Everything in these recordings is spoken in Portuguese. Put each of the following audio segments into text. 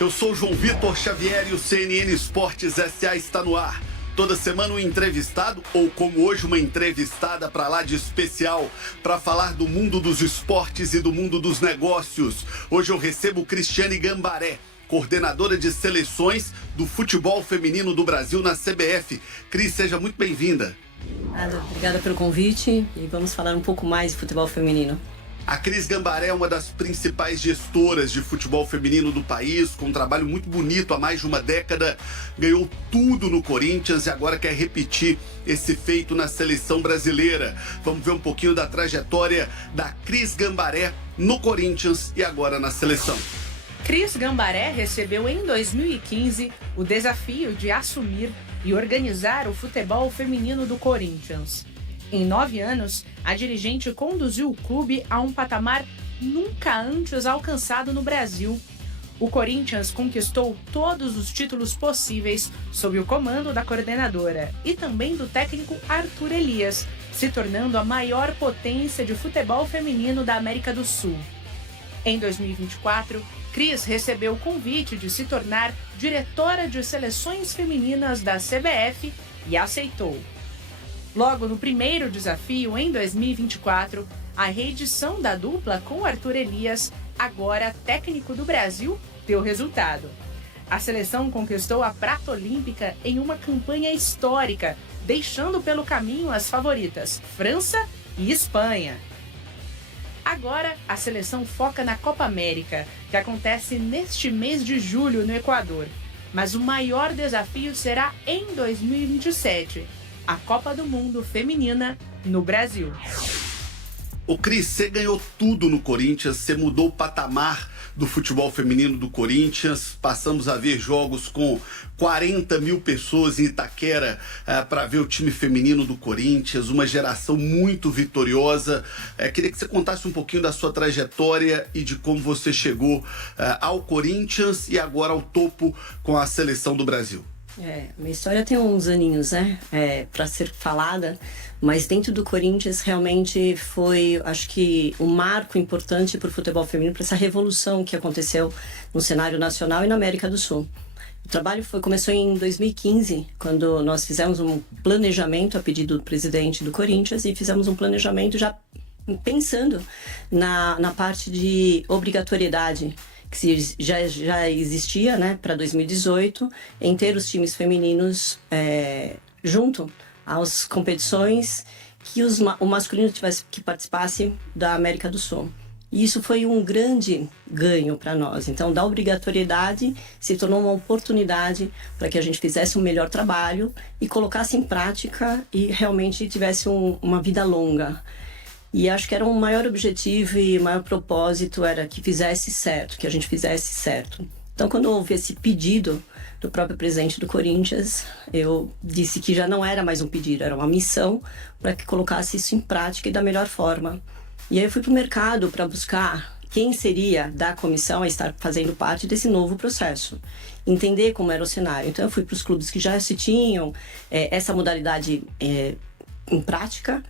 Eu sou João Vitor Xavier e o CNN Esportes S.A. está no ar. Toda semana um entrevistado, ou como hoje uma entrevistada para lá de especial, para falar do mundo dos esportes e do mundo dos negócios. Hoje eu recebo Cristiane Gambaré, coordenadora de seleções do futebol feminino do Brasil na CBF. Cris, seja muito bem-vinda. Obrigada pelo convite e vamos falar um pouco mais de futebol feminino. A Cris Gambaré é uma das principais gestoras de futebol feminino do país, com um trabalho muito bonito há mais de uma década. Ganhou tudo no Corinthians e agora quer repetir esse feito na seleção brasileira. Vamos ver um pouquinho da trajetória da Cris Gambaré no Corinthians e agora na seleção. Cris Gambaré recebeu em 2015 o desafio de assumir e organizar o futebol feminino do Corinthians. Em 9 anos, a dirigente conduziu o clube a um patamar nunca antes alcançado no Brasil. O Corinthians conquistou todos os títulos possíveis sob o comando da coordenadora e também do técnico Arthur Elias, se tornando a maior potência de futebol feminino da América do Sul. Em 2024, Cris recebeu o convite de se tornar diretora de seleções femininas da CBF e aceitou. Logo no primeiro desafio, em 2024, a reedição da dupla com Arthur Elias, agora técnico do Brasil, deu resultado. A seleção conquistou a prata olímpica em uma campanha histórica, deixando pelo caminho as favoritas França e Espanha. Agora, a seleção foca na Copa América, que acontece neste mês de julho no Equador. Mas o maior desafio será em 2027. A Copa do Mundo Feminina no Brasil. Ô Cris, você ganhou tudo no Corinthians, você mudou o patamar do futebol feminino do Corinthians, passamos a ver jogos com 40 mil pessoas em Itaquera para ver o time feminino do Corinthians, uma geração muito vitoriosa. Queria que você contasse um pouquinho da sua trajetória e de como você chegou ao Corinthians e agora ao topo com a seleção do Brasil. Minha história tem uns aninhos, né, para ser falada, mas dentro do Corinthians realmente foi, acho que, um marco importante para o futebol feminino, para essa revolução que aconteceu no cenário nacional e na América do Sul. O trabalho começou em 2015, quando nós fizemos um planejamento a pedido do presidente do Corinthians e fizemos um planejamento já pensando na parte de obrigatoriedade que já existia, né, para 2018, em ter os times femininos junto às competições que o masculino tivesse que participasse da América do Sul. E isso foi um grande ganho para nós. Então, da obrigatoriedade se tornou uma oportunidade para que a gente fizesse um melhor trabalho e colocasse em prática e realmente tivesse uma vida longa. E acho que era o maior objetivo e o maior propósito era que fizesse certo, que a gente fizesse certo. Então, quando houve esse pedido do próprio presidente do Corinthians, eu disse que já não era mais um pedido, era uma missão para que colocasse isso em prática e da melhor forma. E aí eu fui para o mercado para buscar quem seria da comissão a estar fazendo parte desse novo processo, entender como era o cenário. Então, eu fui para os clubes que já se tinham essa modalidade em prática,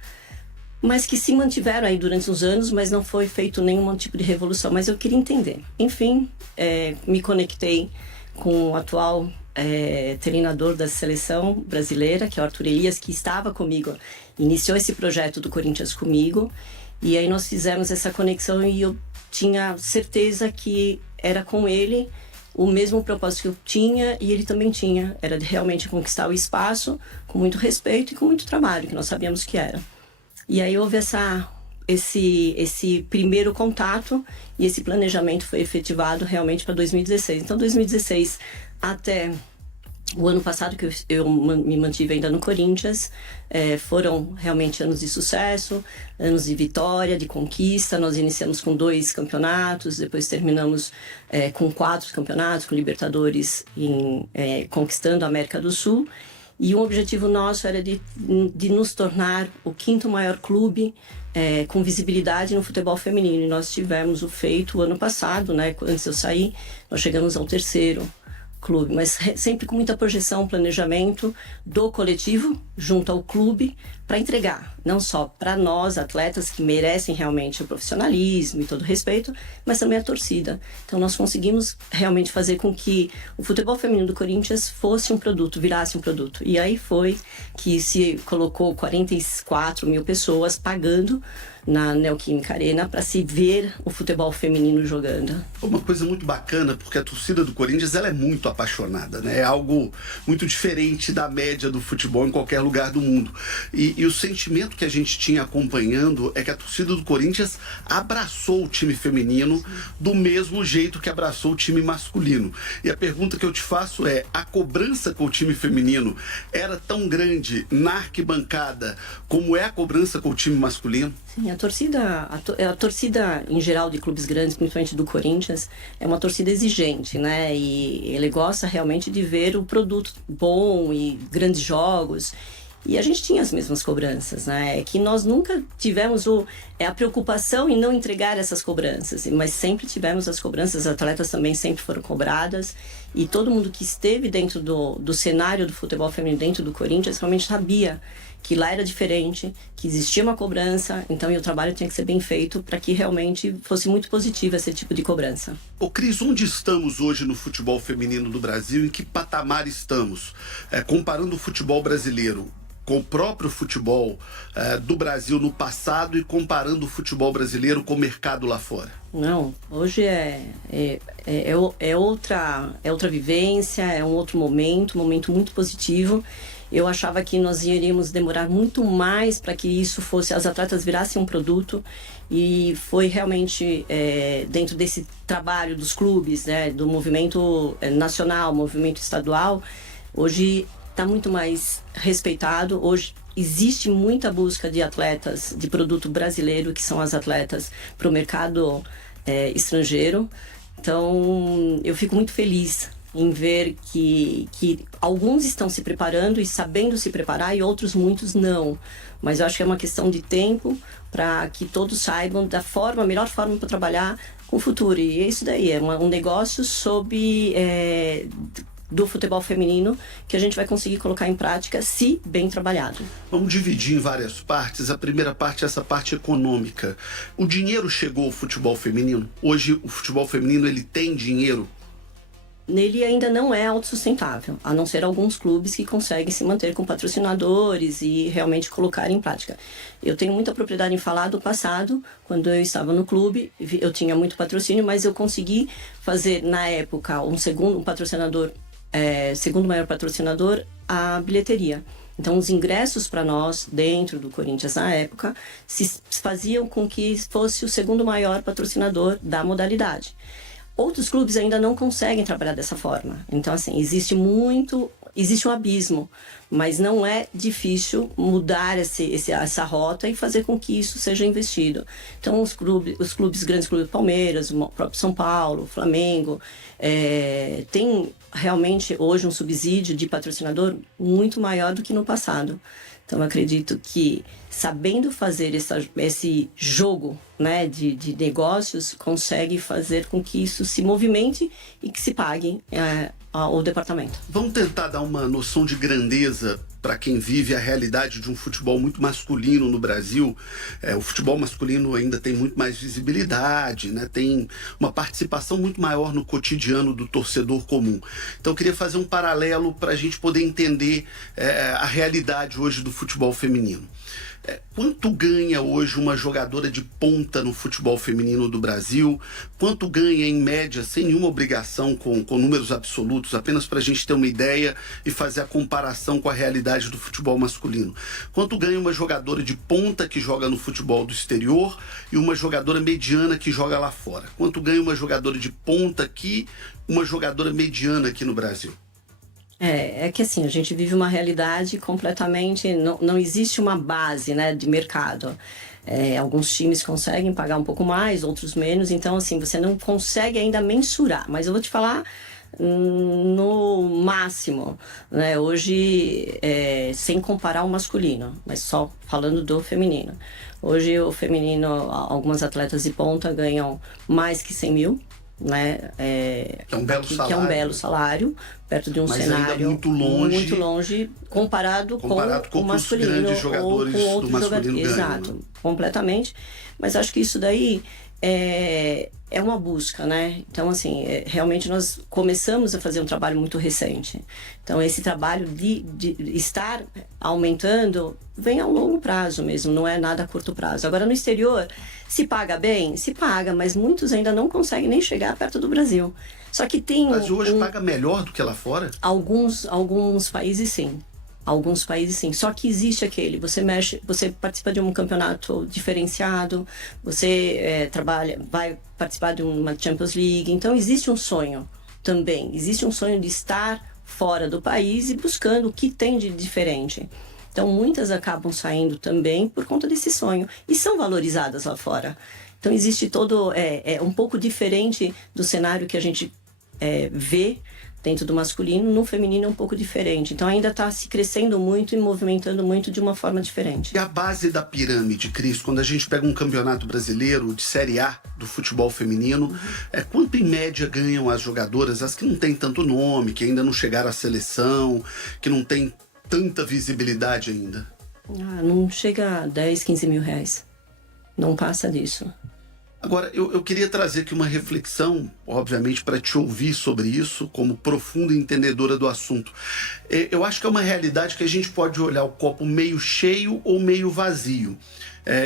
mas que se mantiveram aí durante os anos, mas não foi feito nenhum tipo de revolução. Mas eu queria entender. Enfim, me conectei com o atual treinador da seleção brasileira, que é o Arthur Elias, que estava comigo, iniciou esse projeto do Corinthians comigo, e aí nós fizemos essa conexão e eu tinha certeza que era com ele o mesmo propósito que eu tinha e ele também tinha. Era de realmente conquistar o espaço com muito respeito e com muito trabalho, que nós sabíamos que era. E aí houve esse primeiro contato e esse planejamento foi efetivado realmente para 2016. Então, 2016 até o ano passado, que eu me mantive ainda no Corinthians, foram realmente anos de sucesso, anos de vitória, de conquista. Nós iniciamos com 2 campeonatos, depois terminamos com 4 campeonatos, com Libertadores, conquistando a América do Sul. E um objetivo nosso era de nos tornar o 5º maior clube com visibilidade no futebol feminino. E nós tivemos o feito o ano passado, né? Antes de eu sair, nós chegamos ao 3º clube. Mas sempre com muita projeção, planejamento do coletivo junto ao clube para entregar. não só para nós, atletas, que merecem realmente o profissionalismo e todo o respeito, mas também a torcida. Então nós conseguimos realmente fazer com que o futebol feminino do Corinthians fosse um produto, virasse um produto. E aí foi que se colocou 44 mil pessoas pagando na Neoquímica Arena para se ver o futebol feminino jogando. Uma coisa muito bacana, porque a torcida do Corinthians ela é muito apaixonada, né? É algo muito diferente da média do futebol em qualquer lugar do mundo. E o sentimento que a gente tinha acompanhando é que a torcida do Corinthians abraçou o time feminino do mesmo jeito que abraçou o time masculino. E a pergunta que eu te faço é, a cobrança com o time feminino era tão grande na arquibancada como é a cobrança com o time masculino? Sim, a torcida em geral de clubes grandes, principalmente do Corinthians, é uma torcida exigente, né? E ele gosta realmente de ver o produto bom e grandes jogos. E a gente tinha as mesmas cobranças, né? É que nós nunca tivemos a preocupação em não entregar essas cobranças, mas sempre tivemos as cobranças, as atletas também sempre foram cobradas, e todo mundo que esteve dentro do cenário do futebol feminino dentro do Corinthians realmente sabia que lá era diferente, que existia uma cobrança, então o trabalho tinha que ser bem feito para que realmente fosse muito positivo esse tipo de cobrança. Ô Cris, onde estamos hoje no futebol feminino do Brasil? Em que patamar estamos? Comparando o futebol brasileiro com o próprio futebol do Brasil no passado e comparando o futebol brasileiro com o mercado lá fora? Não, hoje é outra vivência, é um outro momento, um momento muito positivo. Eu achava que nós iríamos demorar muito mais para que isso fosse, as atletas virassem um produto, e foi realmente dentro desse trabalho dos clubes, né, do movimento nacional, movimento estadual, hoje está muito mais respeitado. Hoje existe muita busca de atletas de produto brasileiro, que são as atletas para o mercado estrangeiro. Então eu fico muito feliz em ver que alguns estão se preparando e sabendo se preparar, e outros muitos não. Mas eu acho que é uma questão de tempo para que todos saibam a melhor forma para trabalhar com o futuro. E é isso daí, é um negócio do futebol feminino que a gente vai conseguir colocar em prática se bem trabalhado. Vamos dividir em várias partes. A primeira parte é essa parte econômica. O dinheiro chegou ao futebol feminino? Hoje o futebol feminino ele tem dinheiro? Nele ainda não é autossustentável, a não ser alguns clubes que conseguem se manter com patrocinadores e realmente colocar em prática. Eu tenho muita propriedade em falar do passado. Quando eu estava no clube, eu tinha muito patrocínio, mas eu consegui fazer, na época, um patrocinador, segundo maior patrocinador, a bilheteria. Então, os ingressos para nós, dentro do Corinthians, na época, se faziam com que fosse o segundo maior patrocinador da modalidade. Outros clubes ainda não conseguem trabalhar dessa forma. Então, assim, existe um abismo, mas não é difícil mudar essa rota e fazer com que isso seja investido. Então, os clubes grandes, clubes Palmeiras, o próprio São Paulo, Flamengo, tem realmente hoje um subsídio de patrocinador muito maior do que no passado. Então, eu acredito que, sabendo fazer esse jogo, né, de negócios, consegue fazer com que isso se movimente e que se pague ao departamento. Vamos tentar dar uma noção de grandeza para quem vive a realidade de um futebol muito masculino no Brasil. O futebol masculino ainda tem muito mais visibilidade, né? Tem uma participação muito maior no cotidiano do torcedor comum. Então eu queria fazer um paralelo para a gente poder entender a realidade hoje do futebol feminino. Quanto ganha hoje uma jogadora de ponta no futebol feminino do Brasil? Quanto ganha em média, sem nenhuma obrigação com números absolutos, apenas para a gente ter uma ideia e fazer a comparação com a realidade do futebol masculino? Quanto ganha uma jogadora de ponta que joga no futebol do exterior e uma jogadora mediana que joga lá fora? Quanto ganha uma jogadora de ponta aqui, uma jogadora mediana aqui no Brasil? É que assim, a gente vive uma realidade completamente... Não existe uma base, né, de mercado. Alguns times conseguem pagar um pouco mais, outros menos. Então, assim, você não consegue ainda mensurar. Mas eu vou te falar no máximo, né? Hoje, sem comparar o masculino, mas só falando do feminino. Hoje, o feminino, algumas atletas de ponta ganham mais que 100 mil. né? Que é um belo salário. Que é um belo salário, perto de um mas cenário ainda muito longe comparado com o masculino, os grandes jogadores ou com outros do masculino ganham, exato, né? completamente. Mas acho que isso daí é uma busca, né? Então, assim, realmente nós começamos a fazer um trabalho muito recente. Então, esse trabalho de estar aumentando vem a longo prazo mesmo, não é nada a curto prazo. Agora, no exterior, se paga bem? Se paga, mas muitos ainda não conseguem nem chegar perto do Brasil. Só que tem... Mas hoje paga melhor do que lá fora? Alguns países, sim. Alguns países sim, só que existe aquele, você participa de um campeonato diferenciado, você vai participar de uma Champions League, então existe um sonho também, existe um sonho de estar fora do país e buscando o que tem de diferente. Então muitas acabam saindo também por conta desse sonho e são valorizadas lá fora. Então existe todo, um pouco diferente do cenário que a gente vê dentro do masculino, no feminino é um pouco diferente. Então ainda está se crescendo muito e movimentando muito de uma forma diferente. E a base da pirâmide, Cris, quando a gente pega um campeonato brasileiro de Série A do futebol feminino, quanto em média ganham as jogadoras, as que não têm tanto nome, que ainda não chegaram à seleção, que não tem tanta visibilidade ainda? Não chega a 10, 15 mil reais. Não passa disso. Agora, eu queria trazer aqui uma reflexão, obviamente, para te ouvir sobre isso, como profunda entendedora do assunto. Eu acho que é uma realidade que a gente pode olhar o copo meio cheio ou meio vazio.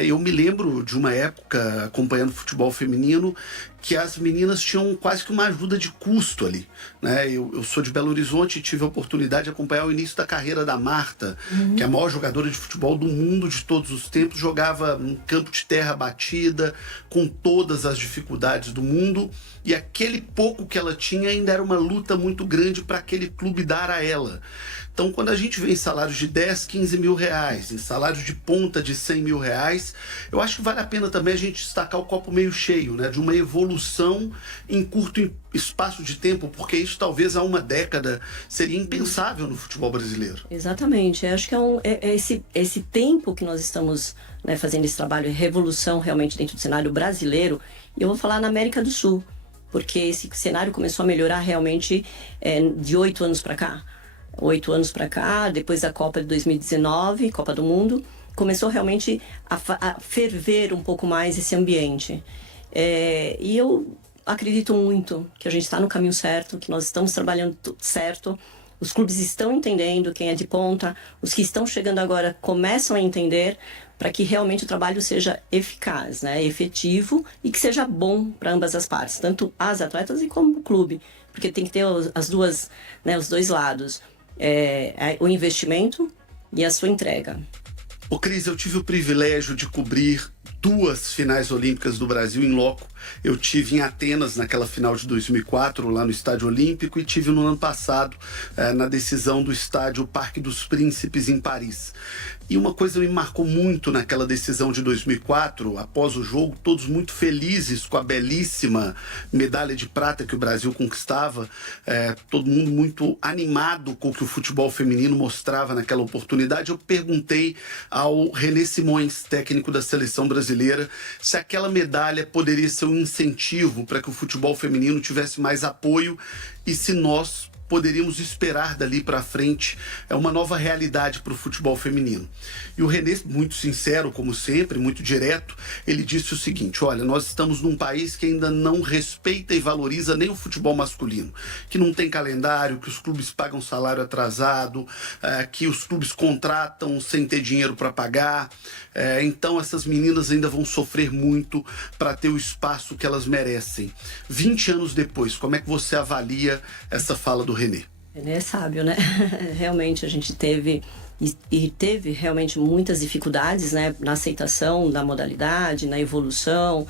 Eu me lembro de uma época, acompanhando futebol feminino, que as meninas tinham quase que uma ajuda de custo ali, né? Eu sou de Belo Horizonte e tive a oportunidade de acompanhar o início da carreira da Marta, que é a maior jogadora de futebol do mundo de todos os tempos, jogava em campo de terra batida, com todas as dificuldades do mundo, e aquele pouco que ela tinha ainda era uma luta muito grande para aquele clube dar a ela. Então, quando a gente vê em salários de 10, 15 mil reais, em salários de ponta de 100 mil reais, eu acho que vale a pena também a gente destacar o copo meio cheio, né? De uma evolução em curto espaço de tempo, porque isso talvez há uma década seria impensável no futebol brasileiro. Exatamente. Eu acho que esse tempo que nós estamos, né, fazendo esse trabalho, revolução realmente dentro do cenário brasileiro, e eu vou falar na América do Sul, porque esse cenário começou a melhorar realmente de 8 anos para cá. 8 anos para cá, depois da Copa de 2019, Copa do Mundo, começou realmente a ferver um pouco mais esse ambiente. E eu acredito muito que a gente está no caminho certo, que nós estamos trabalhando certo, os clubes estão entendendo quem é de ponta, os que estão chegando agora começam a entender, para que realmente o trabalho seja eficaz, né, efetivo e que seja bom para ambas as partes, tanto as atletas e como o clube, porque tem que ter as duas, né, os dois lados. O investimento e a sua entrega. Ô Cris, eu tive o privilégio de cobrir 2 finais olímpicas do Brasil em loco. Eu tive em Atenas naquela final de 2004, lá no Estádio Olímpico, e tive no ano passado na decisão do estádio Parque dos Príncipes em Paris. E uma coisa me marcou muito naquela decisão de 2004, após o jogo, todos muito felizes com a belíssima medalha de prata que o Brasil conquistava, todo mundo muito animado com o que o futebol feminino mostrava naquela oportunidade. Eu perguntei ao René Simões, técnico da seleção brasileira, se aquela medalha poderia ser um incentivo para que o futebol feminino tivesse mais apoio e se nós poderíamos esperar dali para frente uma nova realidade para o futebol feminino. E o René, muito sincero, como sempre, muito direto, ele disse o seguinte: olha, nós estamos num país que ainda não respeita e valoriza nem o futebol masculino, que não tem calendário, que os clubes pagam salário atrasado, que os clubes contratam sem ter dinheiro para pagar. Então essas meninas ainda vão sofrer muito para ter o espaço que elas merecem. 20 anos depois, como é que você avalia essa fala do René? René é sábio, né? Realmente a gente teve realmente muitas dificuldades, né, na aceitação da modalidade, na evolução,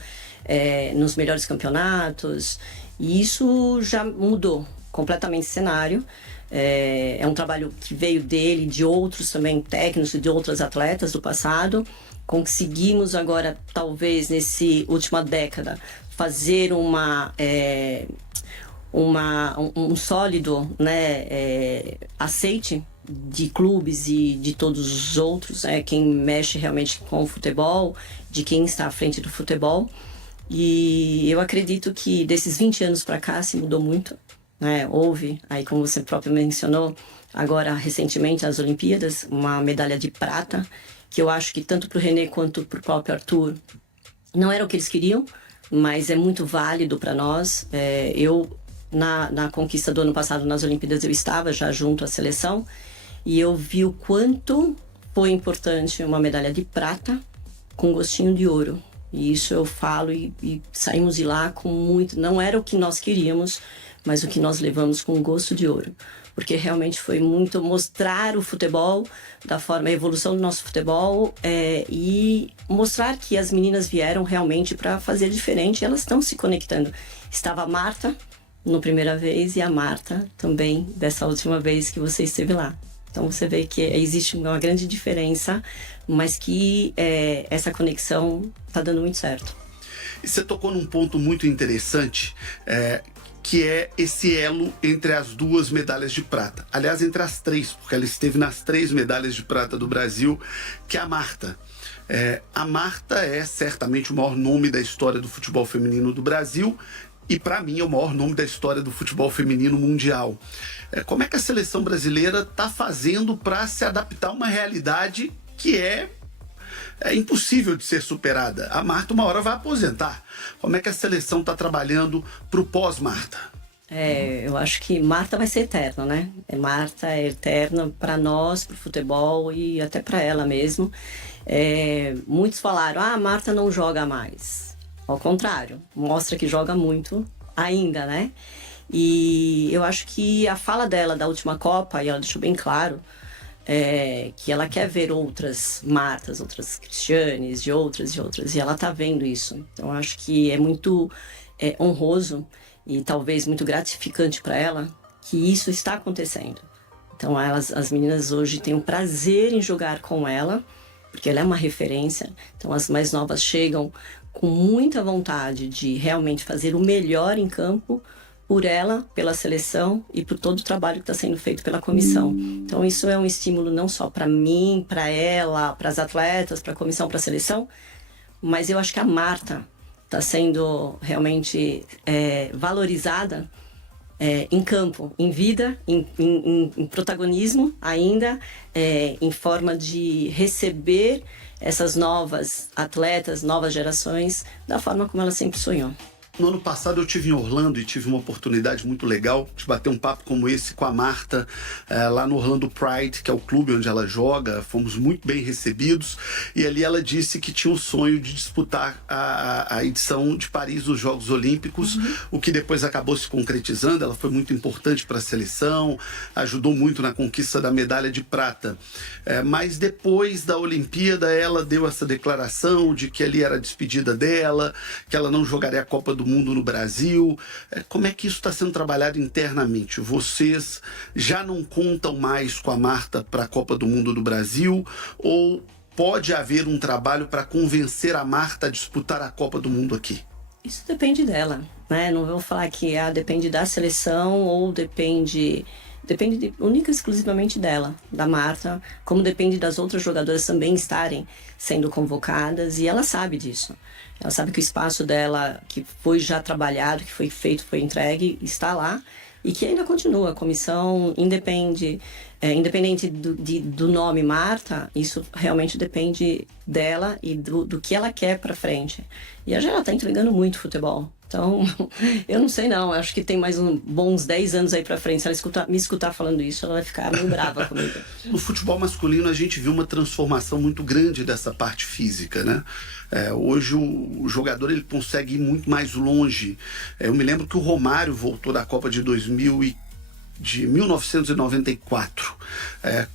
nos melhores campeonatos, e isso já mudou completamente o cenário. É um trabalho que veio dele, de outros também técnicos e de outras atletas do passado. Conseguimos agora, talvez nessa última década, fazer um sólido, né, aceite de clubes e de todos os outros, quem mexe realmente com o futebol, de quem está à frente do futebol. E eu acredito que desses 20 anos para cá se mudou muito, né? Houve, aí como você próprio mencionou, agora recentemente as Olimpíadas, uma medalha de prata, que eu acho que tanto para o René quanto para o próprio Arthur não era o que eles queriam, mas é muito válido para nós. Na conquista do ano passado nas Olimpíadas eu estava já junto à seleção e eu vi o quanto foi importante uma medalha de prata com gostinho de ouro. E isso eu falo e saímos de lá com muito... Não era o que nós queríamos, mas o que nós levamos com gosto de ouro. Porque realmente foi muito mostrar o futebol, a evolução do nosso futebol e mostrar que as meninas vieram realmente para fazer diferente. Elas estão se conectando. Estava a Marta na primeira vez e a Marta também dessa última vez que você esteve lá. Então você vê que existe uma grande diferença, mas que essa conexão está dando muito certo. E você tocou num ponto muito interessante, que é esse elo entre as duas medalhas de prata. Aliás, entre as três, porque ela esteve nas 3 medalhas de prata do Brasil, que é a Marta. A Marta é certamente o maior nome da história do futebol feminino do Brasil e, para mim, é o maior nome da história do futebol feminino mundial. Como é que a seleção brasileira está fazendo para se adaptar a uma realidade que é impossível de ser superada? A Marta uma hora vai aposentar. Como é que a seleção está trabalhando para o pós-Marta? Eu acho que Marta vai ser eterna, né? Marta é eterna para nós, para o futebol e até para ela mesmo. Muitos falaram, a Marta não joga mais. Ao contrário, mostra que joga muito ainda, né? E eu acho que a fala dela da última Copa, e ela deixou bem claro, que ela quer ver outras Martas, outras Cristianes, de outras, e ela tá vendo isso. Então eu acho que é muito honroso e talvez muito gratificante para ela que isso está acontecendo. Então as meninas hoje têm um prazer em jogar com ela, porque ela é uma referência. Então as mais novas chegam com muita vontade de realmente fazer o melhor em campo por ela, pela seleção e por todo o trabalho que está sendo feito pela comissão. Então isso é um estímulo não só para mim, para ela, para as atletas, para a comissão, para a seleção, mas eu acho que a Marta está sendo realmente valorizada em campo, em vida, em protagonismo ainda, em forma de receber essas novas atletas, novas gerações, da forma como ela sempre sonhou. No ano passado eu estive em Orlando e tive uma oportunidade muito legal de bater um papo como esse com a Marta, lá no Orlando Pride, que é o clube onde ela joga. Fomos muito bem recebidos e ali ela disse que tinha o sonho de disputar a edição de Paris dos Jogos Olímpicos, o que depois acabou se concretizando. Ela foi muito importante para a seleção, ajudou muito na conquista da medalha de prata. Mas depois da Olimpíada ela deu essa declaração de que ali era a despedida dela, que ela não jogaria a Copa do Mundo no Brasil. Como é que isso está sendo trabalhado internamente? Vocês já não contam mais com a Marta para a Copa do Mundo do Brasil ou pode haver um trabalho para convencer a Marta a disputar a Copa do Mundo aqui? Isso depende dela, né? Não vou falar que depende da seleção ou depende única e exclusivamente dela, da Marta, como depende das outras jogadoras também estarem sendo convocadas, e ela sabe disso. Ela sabe que o espaço dela, que foi já trabalhado, que foi feito, foi entregue, está lá, e que ainda continua. A comissão independente do nome Marta, isso realmente depende dela e do que ela quer para frente. E ela está entregando muito futebol. Então, eu não sei não, acho que tem mais bons 10 anos aí pra frente. Se ela me escutar falando isso, ela vai ficar meio brava comigo. No futebol masculino a gente viu uma transformação muito grande dessa parte física, né? Hoje o jogador ele consegue ir muito mais longe. Eu me lembro que o Romário voltou da Copa de 1994,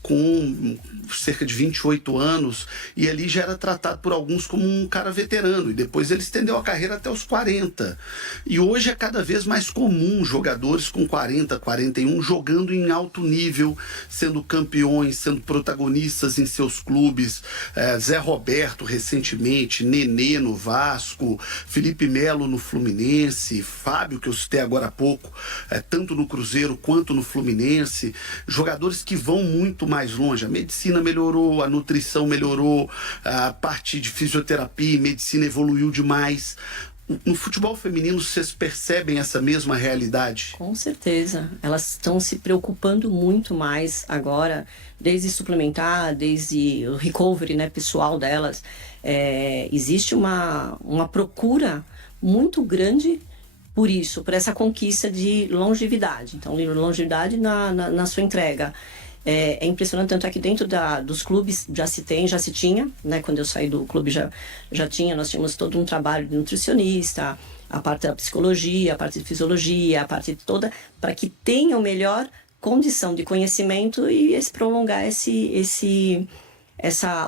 com cerca de 28 anos, e ali já era tratado por alguns como um cara veterano, e depois ele estendeu a carreira até os 40. E hoje é cada vez mais comum jogadores com 40, 41 jogando em alto nível, sendo campeões, sendo protagonistas em seus clubes. Zé Roberto recentemente, Nenê no Vasco, Felipe Melo no Fluminense, Fábio, que eu citei agora há pouco, tanto no Cruzeiro quanto no Fluminense, jogadores que vão muito mais longe. A medicina melhorou, a nutrição melhorou, a parte de fisioterapia e medicina evoluiu demais. No futebol feminino, vocês percebem essa mesma realidade? Com certeza. Elas estão se preocupando muito mais agora, desde suplementar, desde o recovery, né, pessoal delas. Existe uma procura muito grande por isso, por essa conquista de longevidade. Então, longevidade na sua entrega. É impressionante, tanto é que dentro dos clubes já se tinha, né? Quando eu saí do clube já tinha, nós tínhamos todo um trabalho de nutricionista, a parte da psicologia, a parte de fisiologia, a parte toda, para que tenham melhor condição de conhecimento e prolongar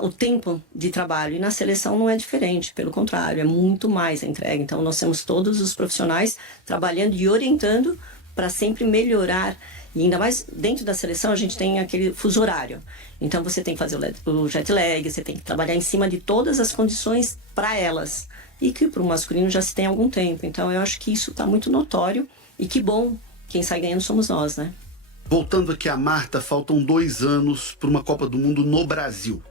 o tempo de trabalho. E na seleção não é diferente, pelo contrário, é muito mais a entrega. Então, nós temos todos os profissionais trabalhando e orientando para sempre melhorar. E ainda mais dentro da seleção, a gente tem aquele fuso horário. Então, você tem que fazer o jet lag, você tem que trabalhar em cima de todas as condições para elas. E que para o masculino já se tem há algum tempo. Então, eu acho que isso está muito notório. E que bom, quem sai ganhando somos nós, né? Voltando aqui a Marta, faltam 2 anos para uma Copa do Mundo no Brasil.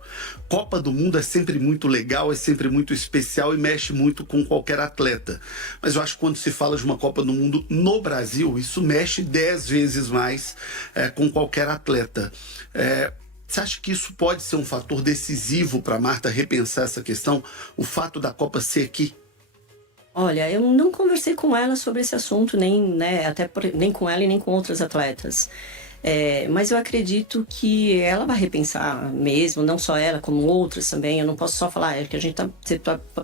Copa do Mundo é sempre muito legal, é sempre muito especial e mexe muito com qualquer atleta. Mas eu acho que quando se fala de uma Copa do Mundo no Brasil, isso mexe 10 vezes mais com qualquer atleta. Você acha que isso pode ser um fator decisivo para a Marta repensar essa questão? O fato da Copa ser aqui? Olha, eu não conversei com ela sobre esse assunto, nem com ela e nem com outras atletas. Mas eu acredito que ela vai repensar mesmo, não só ela, como outras também. Eu não posso só falar, que a gente tá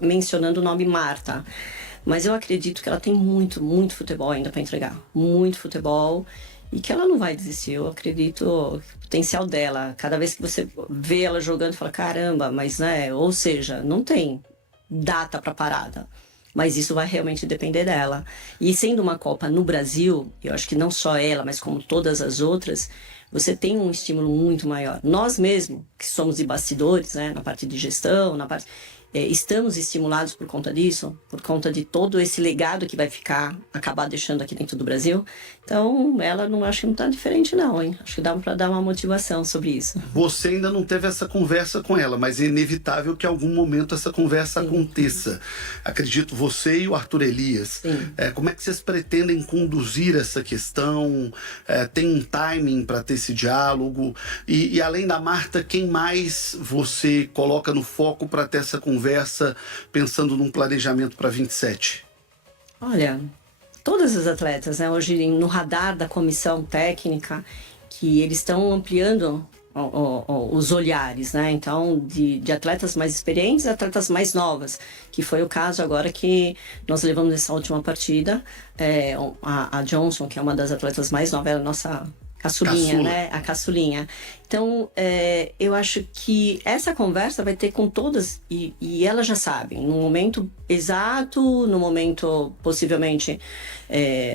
mencionando o nome Marta. Mas eu acredito que ela tem muito, muito futebol ainda para entregar. Muito futebol. E que ela não vai desistir. Eu acredito no potencial dela. Cada vez que você vê ela jogando, fala, caramba, mas ou seja, não tem data para parada. Mas isso vai realmente depender dela. E sendo uma Copa no Brasil, eu acho que não só ela, mas como todas as outras, você tem um estímulo muito maior. Nós mesmos, que somos de bastidores, né, na parte de gestão, estamos estimulados por conta disso, por conta de todo esse legado que vai acabar deixando aqui dentro do Brasil. Então, ela acho que não está diferente não, hein? Acho que dá para dar uma motivação sobre isso. Você ainda não teve essa conversa com ela, mas é inevitável que em algum momento essa conversa aconteça. Acredito você e o Arthur Elias. Como é que vocês pretendem conduzir essa questão? Tem um timing para ter esse diálogo? E além da Marta, quem mais você coloca no foco para ter essa conversa, pensando num planejamento para 27? Olha, todas as atletas, né, hoje no radar da comissão técnica, que eles estão ampliando os olhares, né? Então, de atletas mais experientes e atletas mais novas, que foi o caso agora que nós levamos nessa última partida, a Johnson, que é uma das atletas mais novas, é a nossa caçulinha, né? A caçulinha. Então, eu acho que essa conversa vai ter com todas, e elas já sabem, no momento exato, no momento, possivelmente,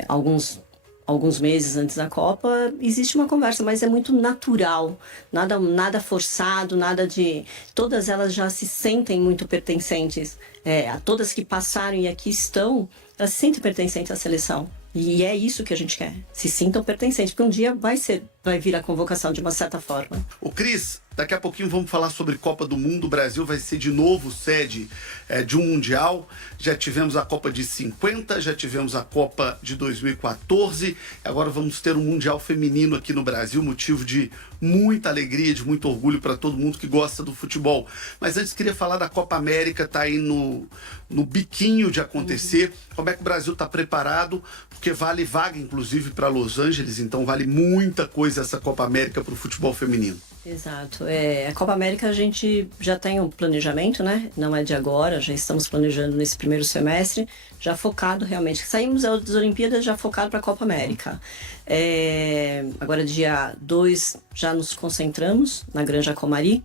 alguns meses antes da Copa, existe uma conversa, mas é muito natural, nada forçado, nada de... Todas elas já se sentem muito pertencentes, a todas que passaram e aqui estão, elas se sentem pertencentes à seleção. E é isso que a gente quer, se sintam pertencentes, porque um dia vai vir a convocação de uma certa forma. Ô Cris, daqui a pouquinho vamos falar sobre Copa do Mundo. O Brasil vai ser de novo sede de um Mundial. Já tivemos a Copa de 50, já tivemos a Copa de 2014. Agora vamos ter um Mundial feminino aqui no Brasil, motivo de muita alegria, de muito orgulho para todo mundo que gosta do futebol. Mas antes queria falar da Copa América, tá aí no biquinho de acontecer. Como é que o Brasil está preparado? Porque vale vaga, inclusive, para Los Angeles, então vale muita coisa essa Copa América para o futebol feminino. Exato. A Copa América a gente já tem um planejamento, né? Não é de agora, já estamos planejando nesse primeiro semestre, já focado realmente. Saímos das Olimpíadas já focado para a Copa América. Agora, dia 2, já nos concentramos na Granja Comari.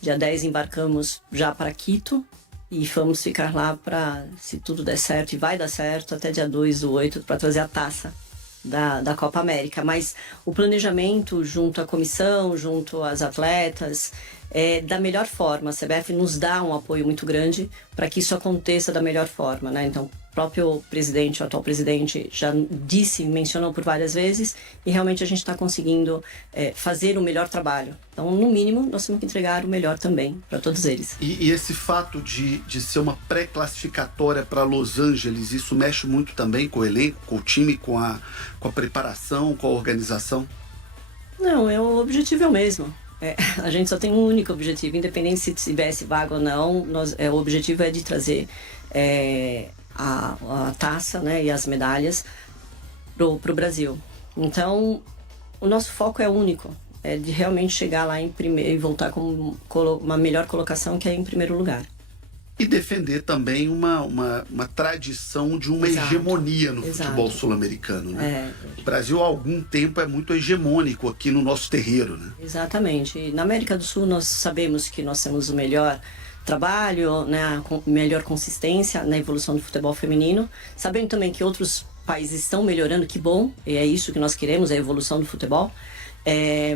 Dia 10 embarcamos já para Quito. E vamos ficar lá para, se tudo der certo, e vai dar certo, até dia 2/8, para trazer a taça da Copa América. Mas o planejamento junto à comissão, junto às atletas, da melhor forma. A CBF nos dá um apoio muito grande para que isso aconteça da melhor forma, né? Então, o próprio presidente, o atual presidente, já mencionou por várias vezes, e realmente a gente está conseguindo fazer o melhor trabalho. Então, no mínimo, nós temos que entregar o melhor também para todos eles. E esse fato de ser uma pré-classificatória para Los Angeles, isso mexe muito também com o elenco, com o time, com a preparação, com a organização? Não, o objetivo é o mesmo. A gente só tem um único objetivo, independente se tivesse vaga ou não, o objetivo é de trazer a taça, né, e as medalhas pro Brasil. Então, o nosso foco é único, é de realmente chegar lá em primeiro e voltar com uma melhor colocação, que é em primeiro lugar. E defender também uma tradição de uma hegemonia no futebol sul-americano, né? O Brasil há algum tempo é muito hegemônico aqui no nosso terreiro, né? Exatamente. E na América do Sul nós sabemos que nós temos o melhor trabalho, né, a melhor consistência na evolução do futebol feminino. Sabendo também que outros países estão melhorando, que bom, e é isso que nós queremos, a evolução do futebol.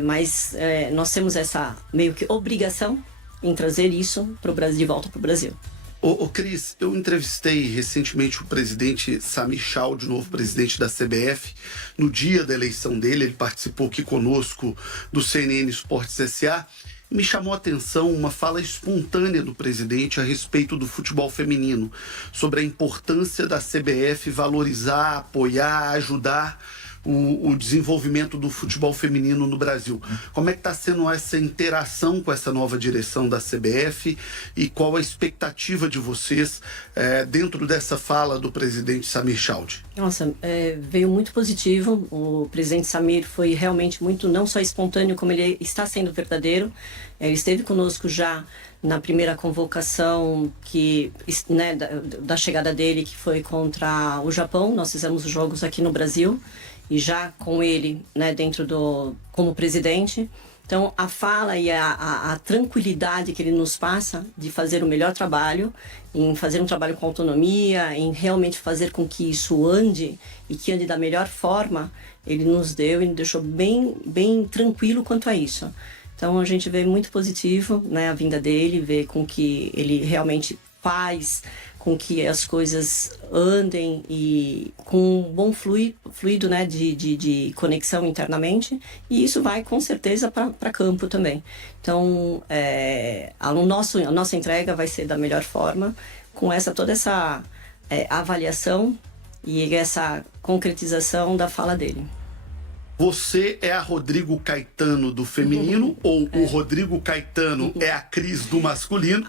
Mas nós temos essa meio que obrigação em trazer isso de volta para o Brasil. Ô Cris, eu entrevistei recentemente o presidente Samir Chaude, novo presidente da CBF, no dia da eleição dele. Ele participou aqui conosco do CNN Esportes S.A. e me chamou a atenção uma fala espontânea do presidente a respeito do futebol feminino, sobre a importância da CBF valorizar, apoiar, ajudar o desenvolvimento do futebol feminino no Brasil. Como é que está sendo essa interação com essa nova direção da CBF e qual a expectativa de vocês dentro dessa fala do presidente Samir Chaude? Nossa, veio muito positivo. O presidente Samir foi realmente muito, não só espontâneo, como ele está sendo verdadeiro. Ele esteve conosco já na primeira convocação né, da chegada dele, que foi contra o Japão. Nós fizemos os jogos aqui no Brasil, e já com ele, né, como presidente. Então, a fala e a tranquilidade que ele nos passa de fazer o melhor trabalho, em fazer um trabalho com autonomia, em realmente fazer com que isso ande e que ande da melhor forma, ele nos deu e nos deixou bem, bem tranquilo quanto a isso. Então, a gente vê muito positivo, né, a vinda dele, vê com que ele realmente faz com que as coisas andem e com um bom fluido, né, de conexão internamente, e isso vai com certeza para campo também. Então, a nossa entrega vai ser da melhor forma, com toda essa avaliação e essa concretização da fala dele. Você é a Rodrigo Caetano do feminino ou o Rodrigo Caetano é a Cris do masculino?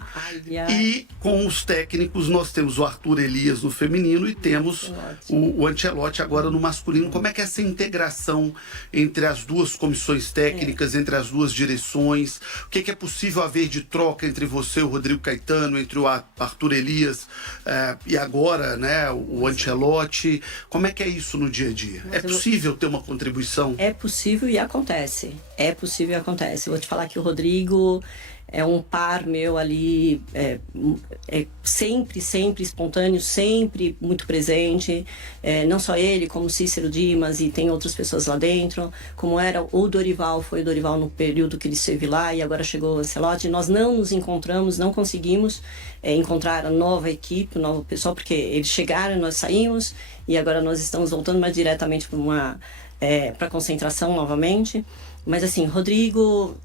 E com os técnicos nós temos o Arthur Elias no feminino e temos o Ancelotti agora no masculino. Como é que é essa integração entre as duas comissões técnicas, entre as duas direções? O que é possível haver de troca entre você e o Rodrigo Caetano, entre o Arthur Elias e agora, né, o Ancelotti? Como é que é isso no dia a dia? É possível ter uma contribuição? É possível e acontece. É possível e acontece. Eu vou te falar que o Rodrigo é um par meu ali, sempre espontâneo, sempre muito presente. Não só ele, como Cícero Dimas, e tem outras pessoas lá dentro. Como era o Dorival, foi o Dorival no período que ele esteve lá, e agora chegou o Ancelotti. Nós não nos encontramos, não conseguimos encontrar a nova equipe, o novo pessoal, porque eles chegaram, nós saímos, e agora nós estamos voltando mais diretamente para concentração novamente. Mas assim, Rodrigo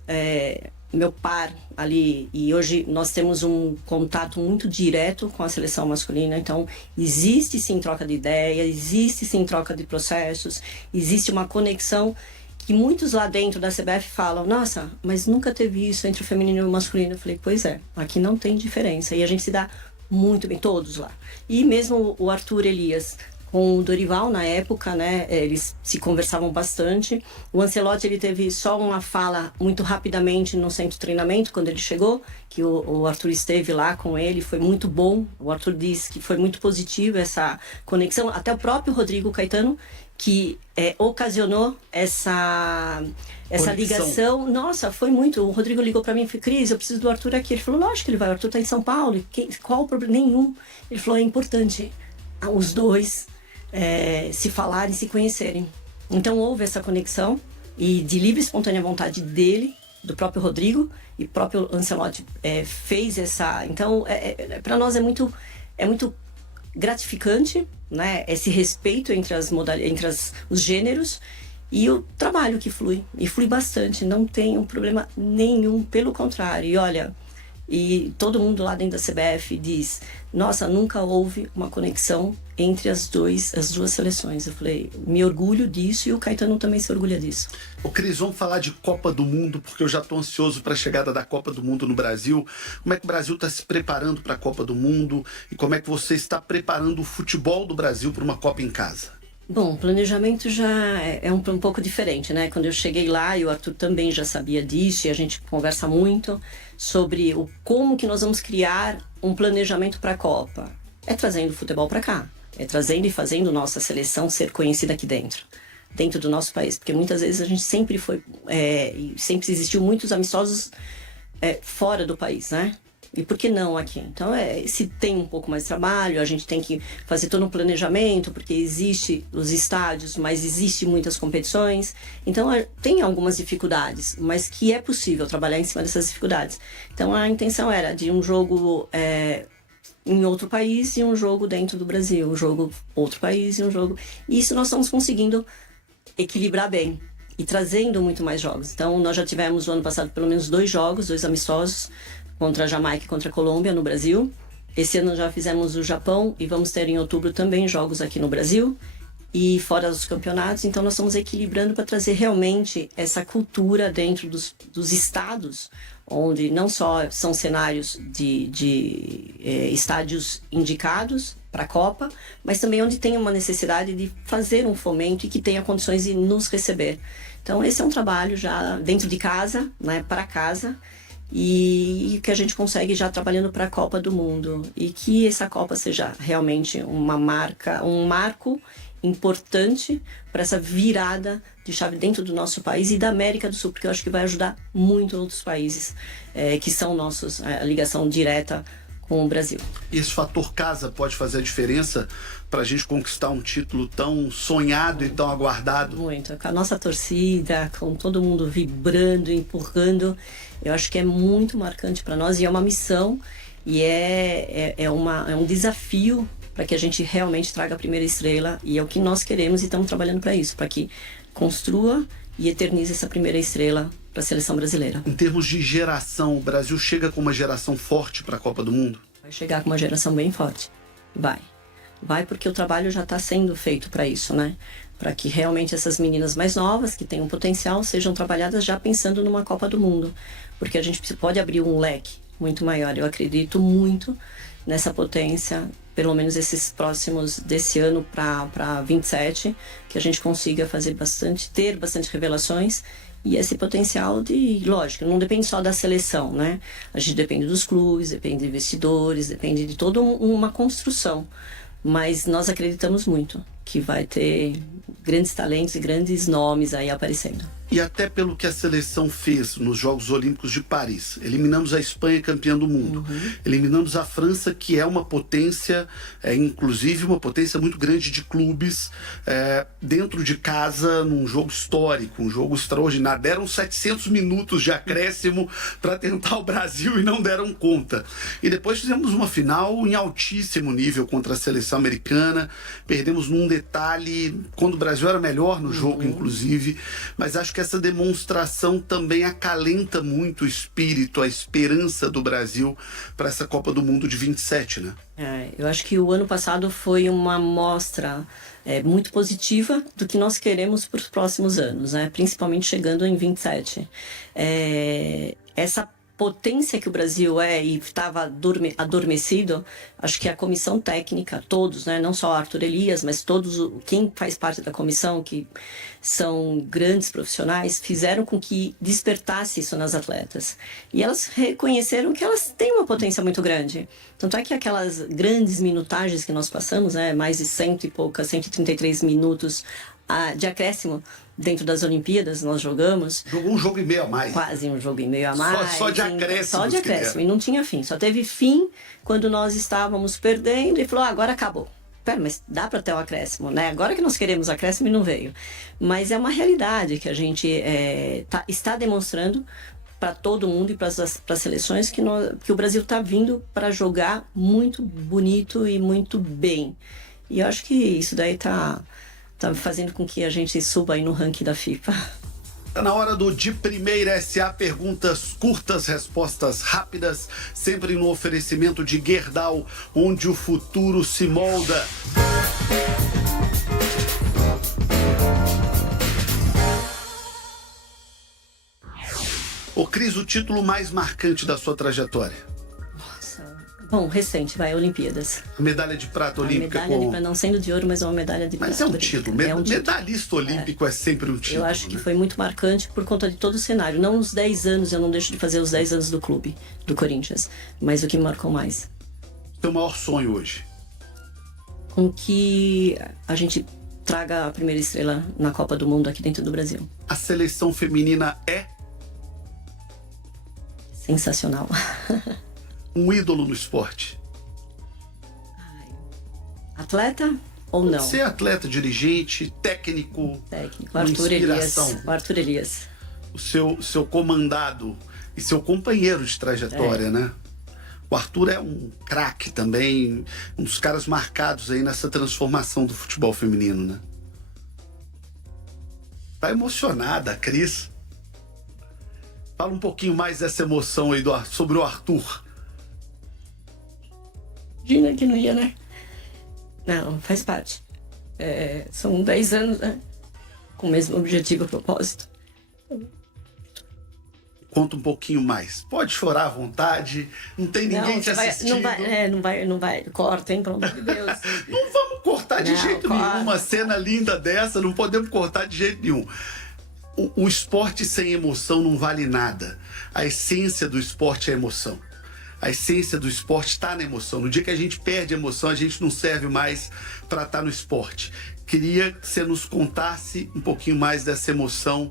meu par ali, e hoje nós temos um contato muito direto com a seleção masculina. Então existe sim troca de ideia, existe sim troca de processos, existe uma conexão que muitos lá dentro da CBF falam: nossa, mas nunca teve isso entre o feminino e o masculino. Eu falei: pois é, aqui não tem diferença, e a gente se dá muito bem, todos lá. E mesmo o Arthur Elias com o Dorival na época, né, eles se conversavam bastante. O Ancelotti, ele teve só uma fala muito rapidamente no centro de treinamento, quando ele chegou, que o Arthur esteve lá com ele, foi muito bom. O Arthur disse que foi muito positivo essa conexão. Até o próprio Rodrigo Caetano, que ocasionou essa ligação. Nossa, foi muito. O Rodrigo ligou para mim e falou: Cris, eu preciso do Arthur aqui. Ele falou: lógico que ele vai, o Arthur tá em São Paulo. Qual o problema? Nenhum. Ele falou: é importante os dois se falarem, se conhecerem. Então houve essa conexão, e de livre e espontânea vontade dele, do próprio Rodrigo, e o próprio Ancelotti fez essa... Então, para nós é muito gratificante, né? Esse respeito entre os gêneros e o trabalho que flui. E flui bastante, não tem um problema nenhum, pelo contrário. E olha, e todo mundo lá dentro da CBF diz, nossa, nunca houve uma conexão entre as duas seleções. Eu falei, me orgulho disso, e o Caetano também se orgulha disso. Ô Cris, vamos falar de Copa do Mundo, porque eu já estou ansioso para a chegada da Copa do Mundo no Brasil. Como é que o Brasil está se preparando para a Copa do Mundo e como é que você está preparando o futebol do Brasil para uma Copa em casa? Bom, o planejamento já é um pouco diferente, né? Quando eu cheguei lá, e o Arthur também já sabia disso, e a gente conversa muito sobre como que nós vamos criar um planejamento para a Copa. É trazendo o futebol para cá, é trazendo e fazendo nossa seleção ser conhecida aqui dentro do nosso país, porque muitas vezes a gente sempre foi, sempre existiu muitos amistosos fora do país, né? E por que não aqui? Então, se tem um pouco mais de trabalho, a gente tem que fazer todo um planejamento, porque existe os estádios, mas existe muitas competições. Então, tem algumas dificuldades, mas que é possível trabalhar em cima dessas dificuldades. Então, a intenção era de um jogo em outro país e um jogo dentro do Brasil, um jogo outro país e um jogo... E isso nós estamos conseguindo equilibrar bem e trazendo muito mais jogos. Então, nós já tivemos no ano passado pelo menos 2 jogos, 2 amistosos, contra a Jamaica e contra a Colômbia no Brasil. Esse ano já fizemos o Japão e vamos ter em outubro também jogos aqui no Brasil e fora dos campeonatos. Então nós estamos equilibrando para trazer realmente essa cultura dentro dos estados, onde não só são cenários de estádios indicados para a Copa, mas também onde tem uma necessidade de fazer um fomento e que tenha condições de nos receber. Então esse é um trabalho já dentro de casa, né, para casa, e que a gente consegue já trabalhando para a Copa do Mundo, e que essa Copa seja realmente um marco importante para essa virada de chave dentro do nosso país e da América do Sul, porque eu acho que vai ajudar muito outros países que são a ligação direta com o Brasil. E esse fator casa pode fazer a diferença para a gente conquistar um título tão sonhado e tão aguardado? Muito, com a nossa torcida, com todo mundo vibrando, empurrando, eu acho que é muito marcante para nós, e é uma missão, e é um desafio para que a gente realmente traga a primeira estrela, e é o que nós queremos e estamos trabalhando para isso, para que construa e eternize essa primeira estrela para a seleção brasileira. Em termos de geração, o Brasil chega com uma geração forte para a Copa do Mundo? Vai chegar com uma geração bem forte. Vai porque o trabalho já está sendo feito para isso, né? Para que realmente essas meninas mais novas, que têm um potencial, sejam trabalhadas já pensando numa Copa do Mundo. Porque a gente pode abrir um leque muito maior. Eu acredito muito nessa potência, pelo menos esses próximos desse ano para 27, que a gente consiga ter bastante revelações, e esse potencial lógico, não depende só da seleção, né? A gente depende dos clubes, depende de investidores, depende de toda uma construção, mas nós acreditamos muito que vai ter grandes talentos e grandes nomes aí aparecendo. E até pelo que a seleção fez nos Jogos Olímpicos de Paris. Eliminamos a Espanha, campeã do mundo. Eliminamos a França, que é uma potência, inclusive uma potência muito grande de clubes, dentro de casa, num jogo histórico, um jogo extraordinário. Deram 700 minutos de acréscimo para tentar o Brasil e não deram conta. E depois fizemos uma final em altíssimo nível contra a seleção americana. Perdemos num detalhe, quando o Brasil era melhor no jogo, inclusive. Mas acho que essa demonstração também acalenta muito o espírito, a esperança do Brasil para essa Copa do Mundo de 27, né? Eu acho que o ano passado foi uma mostra muito positiva do que nós queremos para os próximos anos, né? Principalmente chegando em 27. Essa potência que o Brasil e estava adormecido, acho que a comissão técnica, todos, né, não só Arthur Elias, mas quem faz parte da comissão, que são grandes profissionais, fizeram com que despertasse isso nas atletas. E elas reconheceram que elas têm uma potência muito grande. Tanto é que aquelas grandes minutagens que nós passamos, mais de 133 minutos de acréscimo dentro das Olimpíadas, nós jogamos. Jogou um jogo e meio a mais. Quase um jogo e meio a mais. Só de acréscimo. Só de acréscimo. E não tinha fim. Só teve fim quando nós estávamos perdendo e falou, agora acabou. Pera, mas dá para ter um acréscimo, né? Agora que nós queremos acréscimo e não veio. Mas é uma realidade que a gente está demonstrando para todo mundo e para as seleções que o Brasil está vindo para jogar muito bonito e muito bem. E eu acho que isso daí tá fazendo com que a gente suba aí no ranking da FIFA. Tá na hora do De Primeira SA, perguntas curtas, respostas rápidas, sempre no oferecimento de Gerdau, onde o futuro se molda. Ô Cris, o título mais marcante da sua trajetória? Bom, recente, Olimpíadas. A medalha de prata olímpica. A medalha não sendo de ouro, mas é uma medalha de prata. Mas é um título. Medalhista olímpico é sempre um título. Eu acho que foi muito marcante por conta de todo o cenário. Não os 10 anos, eu não deixo de fazer os 10 anos do clube, do Corinthians. Mas o que me marcou mais. Seu maior sonho hoje? Com que a gente traga a primeira estrela na Copa do Mundo aqui dentro do Brasil. A seleção feminina é? Sensacional. Um ídolo no esporte? Atleta ou não? Ser atleta, dirigente, técnico. Arthur Elias. O Arthur Elias. O seu comandado e seu companheiro de trajetória, né? O Arthur é um craque também, um dos caras marcados aí nessa transformação do futebol feminino, né? Tá emocionada a Cris. Fala um pouquinho mais dessa emoção aí sobre o Arthur. Imagina que não ia, né? Não, faz parte. São 10 anos, né? Com o mesmo objetivo e propósito. Conta um pouquinho mais. Pode chorar à vontade. Não tem ninguém te assistindo. Não vai. Corta, hein? Pelo amor de Deus. Não vamos cortar de jeito nenhum. Uma cena linda dessa, não podemos cortar de jeito nenhum. O esporte sem emoção não vale nada. A essência do esporte é emoção. A essência do esporte está na emoção. No dia que a gente perde a emoção, a gente não serve mais para estar no esporte. Queria que você nos contasse um pouquinho mais dessa emoção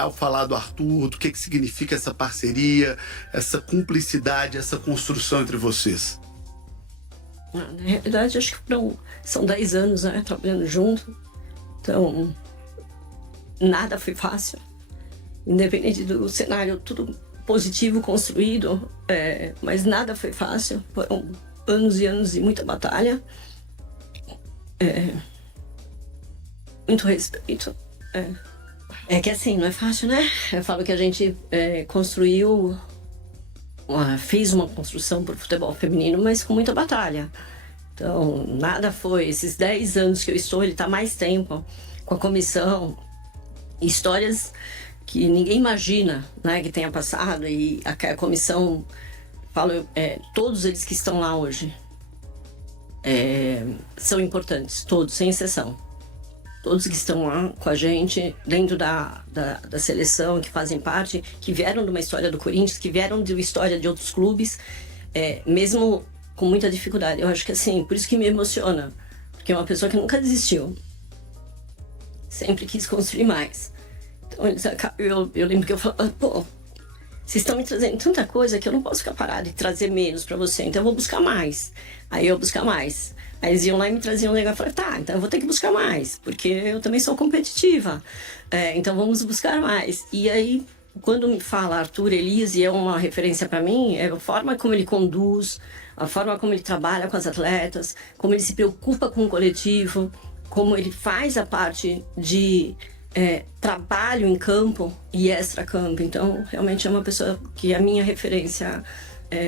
ao falar do Arthur, do que significa essa parceria, essa cumplicidade, essa construção entre vocês. Na realidade, acho que são 10 anos, né, trabalhando junto. Então, nada foi fácil. Independente do cenário, tudo positivo construído, mas nada foi fácil. Foram anos e anos de muita batalha, muito respeito. É que assim, não é fácil, né? Eu falo que a gente fez uma construção para o futebol feminino, mas com muita batalha. Então, nada foi. Esses 10 anos que eu estou, ele está mais tempo com a comissão, histórias que ninguém imagina, né, que tenha passado, e a comissão, todos eles que estão lá hoje são importantes, todos, sem exceção. Todos que estão lá com a gente, dentro da seleção, que fazem parte, que vieram de uma história do Corinthians, que vieram de uma história de outros clubes, mesmo com muita dificuldade. Eu acho que assim, por isso que me emociona, porque é uma pessoa que nunca desistiu, sempre quis construir mais. Então, eu lembro que eu falava, vocês estão me trazendo tanta coisa que eu não posso ficar parado e trazer menos pra você, então eu vou buscar mais. Aí eu buscar mais. Aí eles iam lá e me traziam um negócio, eu falei, tá, então eu vou ter que buscar mais, porque eu também sou competitiva, então vamos buscar mais. E aí, quando me fala Arthur Elias, e é uma referência pra mim, é a forma como ele conduz, a forma como ele trabalha com as atletas, como ele se preocupa com o coletivo, como ele faz a parte de trabalho em campo e extra-campo. Então, realmente é uma pessoa que é a minha referência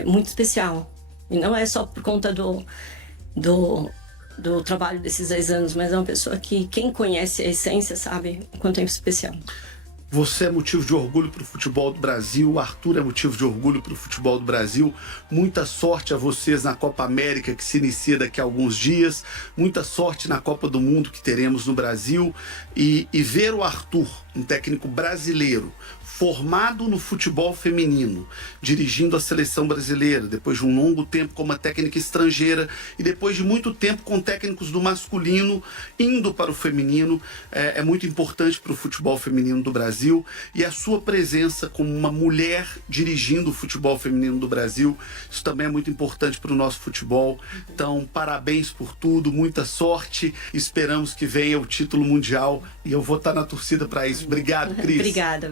muito especial. E não é só por conta do trabalho desses 10 anos, mas é uma pessoa que quem conhece a essência sabe o quanto é especial. Você é motivo de orgulho para o futebol do Brasil, o Arthur é motivo de orgulho para o futebol do Brasil. Muita sorte a vocês na Copa América, que se inicia daqui a alguns dias. Muita sorte na Copa do Mundo que teremos no Brasil. E ver o Arthur, um técnico brasileiro, formado no futebol feminino, dirigindo a seleção brasileira, depois de um longo tempo como uma técnica estrangeira e depois de muito tempo com técnicos do masculino, indo para o feminino, é muito importante para o futebol feminino do Brasil. Brasil e a sua presença como uma mulher dirigindo o futebol feminino do Brasil. Isso também é muito importante para o nosso futebol. Então, parabéns por tudo, muita sorte. Esperamos que venha o título mundial e eu vou estar na torcida para isso. Obrigado, Cris. Obrigada.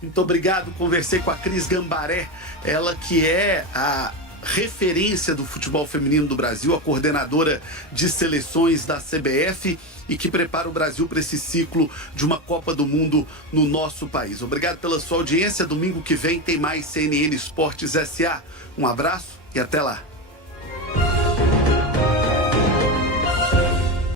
Muito obrigado. Conversei com a Cris Gambaré, ela que é a referência do futebol feminino do Brasil, a coordenadora de seleções da CBF e que prepara o Brasil para esse ciclo de uma Copa do Mundo no nosso país. Obrigado pela sua audiência. Domingo que vem tem mais CNN Esportes SA. Um abraço e até lá.